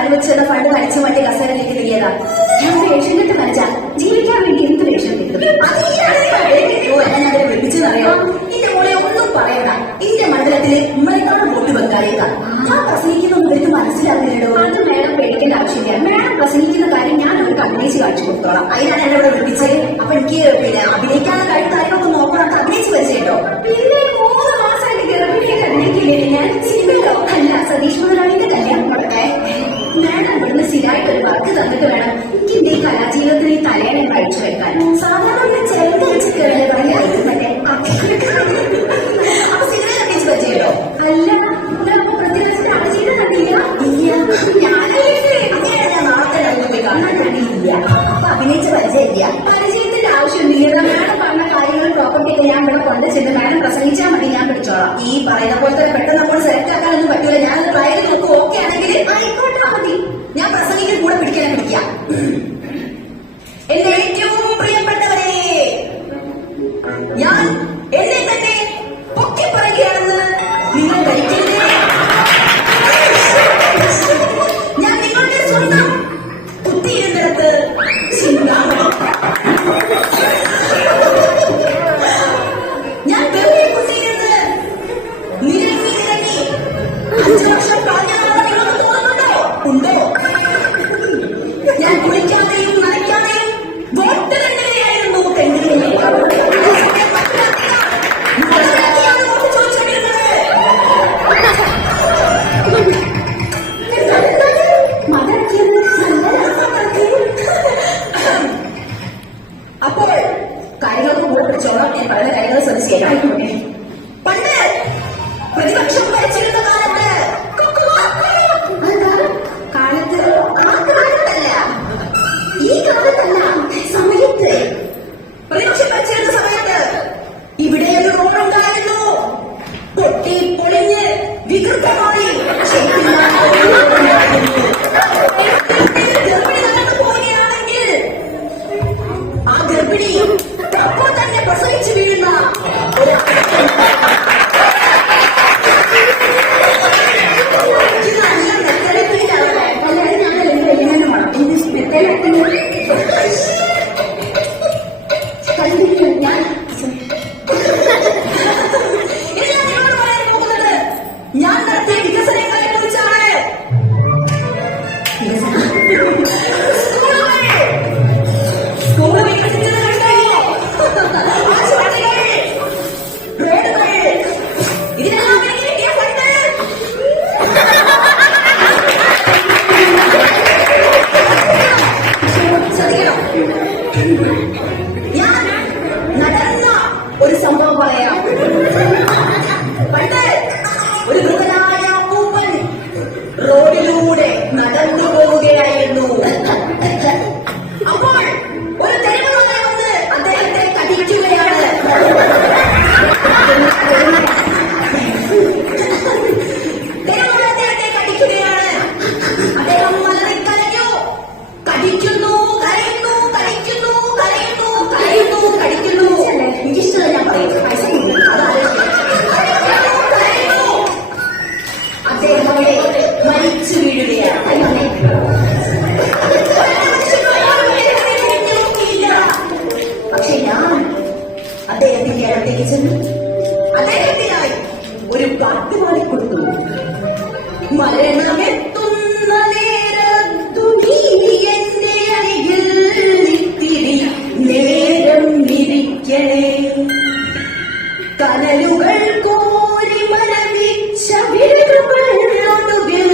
അനുവദിച്ചത് ഫണ്ട് വലിച്ചു മാറ്റി കസേരയിലേക്ക് കയറിയതാ. ഞാൻ വേഷം കെട്ട് കളിച്ചാൽ ജീവിക്കാൻ വേണ്ടി എന്ത് വേഷം കിട്ടും? ഞാൻ വിളിച്ചെന്നറിയോ? എന്റെ മോളെ ഒന്നും പറയണ്ട. എന്റെ മണ്ഡലത്തില് ഉമ്മനേക്കാളും വോട്ട് വെക്കാറിയതാ. ഞാൻ പ്രസംഗിക്കുന്ന ഇവർക്ക് മനസ്സിലാകുന്നില്ലടോ. അത് മേഡം പേടിക്കേണ്ട ആവശ്യമില്ല. മേഡം പ്രസംഗിക്കുന്ന കാര്യം ഞാൻ അവർക്ക് അഭിനയിച്ച് കാണിച്ചു കൊടുത്തോളാം. അതിനാണ് എന്നെ ഇവിടെ വിളിപ്പിച്ചത്. അപ്പൊ എനിക്ക് അഭിനയിക്കാനുള്ള കാര്യങ്ങളൊക്കെ നോക്കണം. അഭിനയിച്ച് വെച്ചേട്ടോ. പിന്നെ 3 മാസമായിട്ട് ഗർഭിണിയായിട്ട് അഭിനയിക്കില്ലേ ഞാൻ? സിനിമയിലോ? അല്ല, സതീഷ് മുതലാളിന്റെ കല്യാണം കൊടുത്തേ. മേഡം ഇവിടുന്ന് സ്ഥിരമായിട്ട് ഒരു വർക്ക് തന്നിട്ട് വേണം എനിക്ക് എന്റെ ഈ കലാജീവിതത്തിന് ഈ തലയണ കഴിച്ചു വെക്കാൻ. സാധാരണ ചെറുത് വെച്ച് കയറിയ പറയാതിരുന്നല്ലേ. അപ്പൊ സിനിമയിൽ അഭിനയിച്ച് വെച്ചേട്ടോ? അല്ല, അപ്പൊ പ്രത്യേകിച്ച് അഭിനയിച്ചിട്ട് കണ്ടില്ല. ഇല്ല, അങ്ങനെയാണ് ഞാൻ നാളത്തെ പോയി കാണാൻ കണ്ടില്ല. അപ്പൊ അഭിനയിച്ച പരിചയമില്ല. പരിചയത്തിന്റെ ആവശ്യമൊന്നുമില്ല. മേഡം പറഞ്ഞ കാര്യങ്ങൾ പ്രോപ്പർട്ടിയൊക്കെ ഞാൻ ഇവിടെ കൊണ്ടുവച്ചിട്ട് മേഡം പ്രസംഗിച്ചാൽ മതി, ഞാൻ പിടിച്ചോളാം. ഈ പറയുന്ന പോലെ തന്നെ പെട്ടെന്ന് നമ്മൾ സെലക്ട് ആക്കാനൊന്നും പറ്റൂല. ഞാനത് ട്രയൽ നോക്കും. ഓക്കെ ആണെങ്കിൽ ആയിക്കോട്ടെ, മതി. ഞാൻ പ്രസംഗിക്കാൻ കൂടെ പിടിക്കാൻ പിടിക്കാം. എന്റെ ഏറ്റവും പ്രിയപ്പെട്ടവരെ, ഞാൻ എന്നെ തന്നെ പൊക്കി പറയുകയാണെന്ന് നിങ്ങൾ ധരിക്കരുതേ. ഞാൻ നിങ്ങളുടെ സ്വന്തം കുത്തിയിരുന്നിടത്ത് ചിന്താമണി. ഞാൻ വെറുതെ കുത്തിയിരുന്ന് നിരങ്ങി 5 വർഷം പ്രായമാണെന്ന് നിങ്ങൾക്ക് തോന്നുന്നുണ്ടോ? ഉണ്ടോ? ഞാൻ കുളിക്കാതെയും നനയ്ക്കാതെയും വോട്ട് തന്നെയായിരുന്നു തെണ്ടിനെ. വോട്ട് ചോദിച്ചിരുന്നത്. അപ്പോൾ കാര്യങ്ങൾക്ക് വോട്ട് പിടിച്ചോളാം. ഞാൻ പറയുന്ന കാര്യങ്ങൾ ശ്രദ്ധിച്ചേക്കായിക്കോട്ടെ. പണ്ട് പ്രതിപക്ഷം ഭരിച്ചിരുന്ന കാലത്ത് ഈ കാലത്തല്ല, സമയത്ത് പ്രതിപക്ഷം ഭരിച്ചിരുന്ന സമയത്ത് ഇവിടെ ഒരു റോഡുണ്ടായിരുന്നു. പൊട്ടി പൊളിഞ്ഞ് വികൃതമായി പോവുകയാണെങ്കിൽ ആ ഗർഭിണി അപ്പോൾ തന്നെ പ്രസവിച്ചു വീഴുന്ന ഞാൻ നടത്തിയ വികസനങ്ങളെ കുറിച്ചാണ്. സ്കൂൾ വികസിച്ചതുണ്ടോ? ആശുപത്രികൾ, റോഡുകൾ, ഇതിനെല്ലാം കിട്ടിയ ഫണ്ട് ഞാൻ നടന്ന ഒരു സംഭവം പറയാം. പണ്ട് ഒരു മൃഗനായ പൂപ്പൻ റോഡിലൂടെ നടന്നു പോവുകയായിരുന്നു. അപ്പോൾ ഒരു തെരുവുനായ വന്ന് അദ്ദേഹത്തെ കടിക്കുകയാണ്. തെരുവുകൾ അദ്ദേഹത്തെ കടിക്കുകയാണ്. അദ്ദേഹം വളരെ കരഞ്ഞു. കടിക്കുന്നു, കരയുന്നു, കടിക്കുന്നു, കരയുന്നു, കരയുന്നു, കടിക്കുന്നു. എനിക്കിഷ്ടം ഞാൻ പറയും. പൈസ അദ്ദേഹം അവിടെ മരിച്ചു വീഴുകയാണ്. പക്ഷെ ഞാൻ അദ്ദേഹത്തിന്റെ അടുത്തേക്ക് ചെന്നു അദ്ദേഹത്തിനായി ഒരു പാട്ട് പാടിക്കൊടുത്തു. മരണമെത്തുന്ന നേരത്തു നീ എന്റെ അരികിൽ ഇത്തിരി നേരം ഇരിക്കണേ. കനലുകൾ കോരി മരവിച്ച വിരലുകൾ ഒടുവിൽ